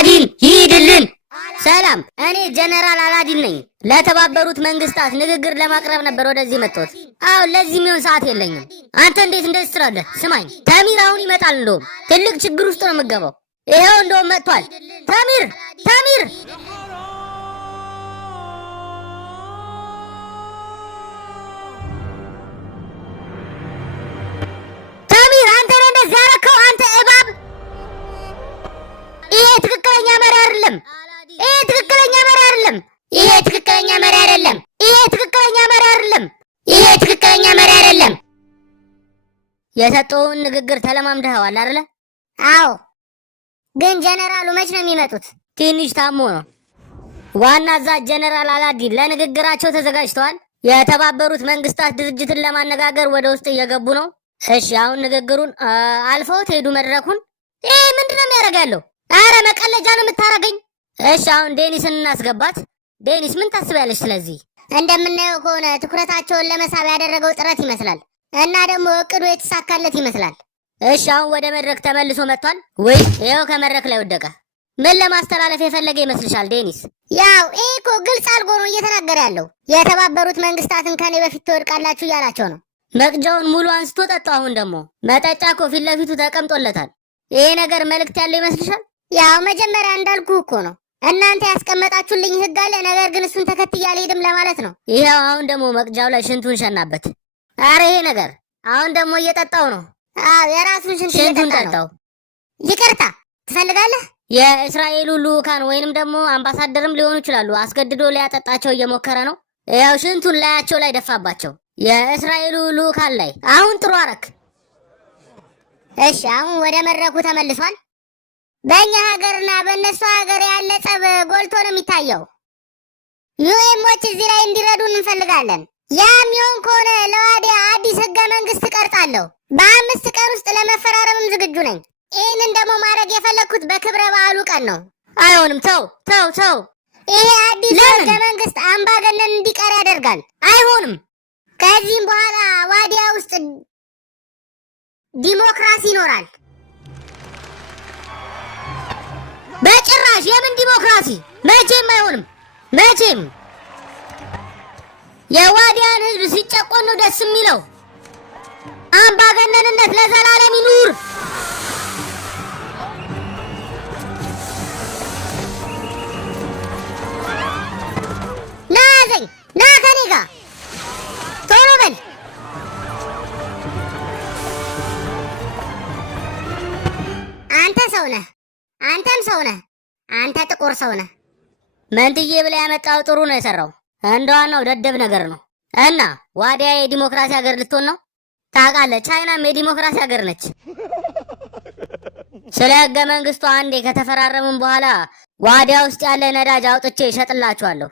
አላዲን ይሂድልን። ሰላም፣ እኔ ጀነራል አላዲን ነኝ። ለተባበሩት መንግስታት ንግግር ለማቅረብ ነበር ወደዚህ መጥቶት። አሁን ለዚህ የሚሆን ሰዓት የለኝም። አንተ እንዴት እንደዚህ ትላለህ? ስማኝ፣ ተሚር አሁን ይመጣል። እንደውም ትልቅ ችግር ውስጥ ነው የምገባው። ይሄው እንደውም መጥቷል። ተሚር ተሚር ተሚር፣ አንተ ነህ እንደዚህ ያደረከው? አንተ እባብ! ይሄ ትክክለኛ መሪ አይደለም። ይሄ ትክክለኛ መሪ አይደለም። ይሄ ትክክለኛ መሪ አይደለም። ይሄ ትክክለኛ መሪ አይደለም። ይሄ ትክክለኛ መሪ አይደለም። የሰጠውን ንግግር ተለማምደኸዋል አይደለ? አዎ። ግን ጀነራሉ መች ነው የሚመጡት? ትንሽ ታሞ ነው። ዋና አዛዥ ጀነራል አላዲን ለንግግራቸው ተዘጋጅተዋል። የተባበሩት መንግስታት ድርጅትን ለማነጋገር ወደ ውስጥ እየገቡ ነው። እሺ፣ አሁን ንግግሩን አልፈውት ሄዱ መድረኩን። ይሄ ምንድነው የሚያደርጋለው? አረ መቀለጃ ነው የምታረገኝ። እሺ፣ አሁን ዴኒስን እናስገባት። ዴኒስ ምን ታስቢያለሽ? ስለዚህ እንደምናየው ከሆነ ትኩረታቸውን ለመሳብ ያደረገው ጥረት ይመስላል እና ደግሞ እቅዱ የተሳካለት ይመስላል። እሺ፣ አሁን ወደ መድረክ ተመልሶ መጥቷል። ወይ ይኸው ከመድረክ ላይ ወደቀ። ምን ለማስተላለፍ የፈለገ ይመስልሻል ዴኒስ? ያው ይሄ እኮ ግልጽ አድርጎ ነው እየተናገረ ያለው። የተባበሩት መንግስታትን ከኔ በፊት ትወድቃላችሁ እያላቸው ነው። መቅጃውን ሙሉ አንስቶ ጠጣው። አሁን ደግሞ መጠጫ እኮ ፊት ለፊቱ ተቀምጦለታል። ይሄ ነገር መልእክት ያለው ይመስልሻል? ያው መጀመሪያ እንዳልኩ እኮ ነው። እናንተ ያስቀመጣችሁልኝ ህግ አለ፣ ነገር ግን እሱን ተከትዬ አልሄድም ለማለት ነው። ይሄው አሁን ደግሞ መቅጃው ላይ ሽንቱን ሸናበት። አረ ይሄ ነገር አሁን ደግሞ እየጠጣው ነው። አዎ የራሱን ሽንቱን ጠጣው። ይቅርታ ትፈልጋለህ? የእስራኤሉ ልኡካን ወይንም ደግሞ አምባሳደርም ሊሆኑ ይችላሉ። አስገድዶ ሊያጠጣቸው እየሞከረ ነው። ያው ሽንቱን ላያቸው ላይ ደፋባቸው፣ የእስራኤሉ ልኡካን ላይ። አሁን ጥሩ አረክ። እሺ አሁን ወደ መድረኩ ተመልሷል። በእኛ ሀገርና በእነሱ ሀገር ያለ ጸብ ጎልቶ ነው የሚታየው። ዩኤሞች እዚህ ላይ እንዲረዱን እንፈልጋለን። ያም ይሆን ከሆነ ለዋዲያ አዲስ ህገ መንግስት እቀርጻለሁ። በ5 ቀን ውስጥ ለመፈራረምም ዝግጁ ነኝ። ይህንን ደግሞ ማድረግ የፈለግኩት በክብረ በዓሉ ቀን ነው። አይሆንም። ተው ተው ተው። ይሄ አዲስ ህገ መንግስት አምባገነን እንዲቀር ያደርጋል። አይሆንም። ከዚህም በኋላ ዋዲያ ውስጥ ዲሞክራሲ ይኖራል። በጭራሽ! የምን ዲሞክራሲ? መቼም አይሆንም። መቼም የዋዲያን ህዝብ ሲጨቆን ነው ደስ የሚለው። አምባገነንነት ለዘላለም ይኑር። ና ያዘኝ፣ ና ከኔ ጋር ቶሎ በል። አንተ ሰው ነህ፣ አንተም ሰው ነህ። አንተ ጥቁር ሰው ነህ። መንትዬ ብላ ያመጣው ጥሩ ነው የሰራው። እንደ ዋናው ደደብ ነገር ነው። እና ዋዲያ የዲሞክራሲ ሀገር ልትሆን ነው። ታውቃለህ፣ ቻይናም የዲሞክራሲ ሀገር ነች። ስለ ህገ መንግስቱ አንዴ ከተፈራረምን በኋላ ዋዲያ ውስጥ ያለ ነዳጅ አውጥቼ እሸጥላችኋለሁ።